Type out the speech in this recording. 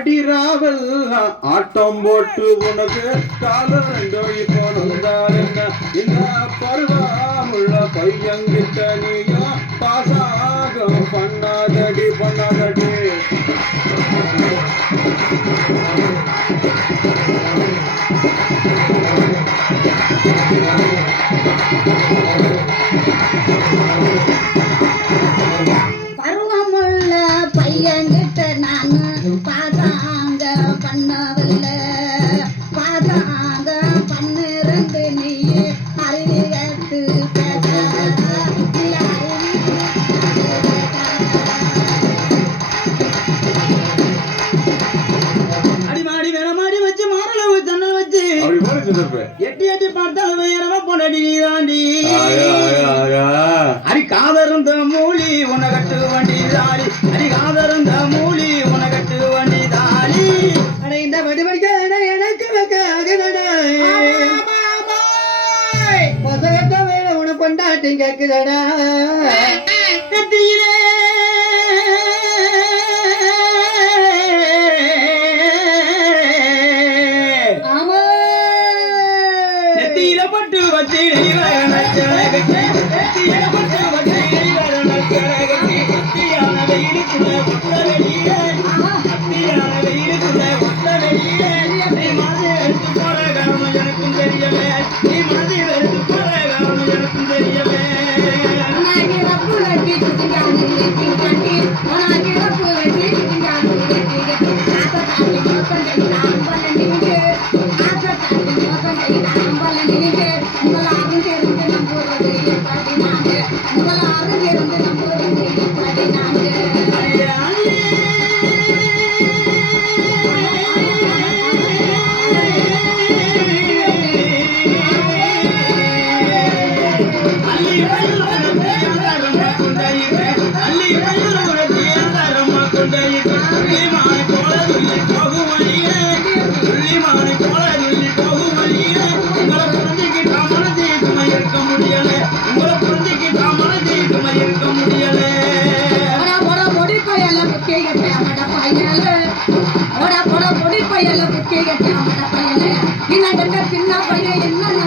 அடிராவெல்லாம் ஆட்டம் போட்டு உனக்கு காலண்டோய் போனந்தால் என்ன இந்த பருவமுள்ள பையங்கிட்ட நீயும் பாசாகம் பண்ணாதடி பண்ணாதடி. பருவமுள்ள பையன்கிட்ட நானு பாதாங்க பண்ணவில்லை. பாதாங்க பண்ணிருந்து நீ அறிவி கேட்டு அடிமாடி வேணமாடி வச்சு மாறல தண்ணல் வச்சு எட்டி எட்டி பார்த்தால் வேறவ பொண்ணடி தாண்டி. அடி காதருந்த மூலி உனகட்டு வண்டி தாளி. அடி காதருந்த மூலி உனகட்டு வண்டி தாளி. அட இந்த வடிவடிக்க எனக்கு வேலை உன கொண்டாட்டி கேக்குதடா.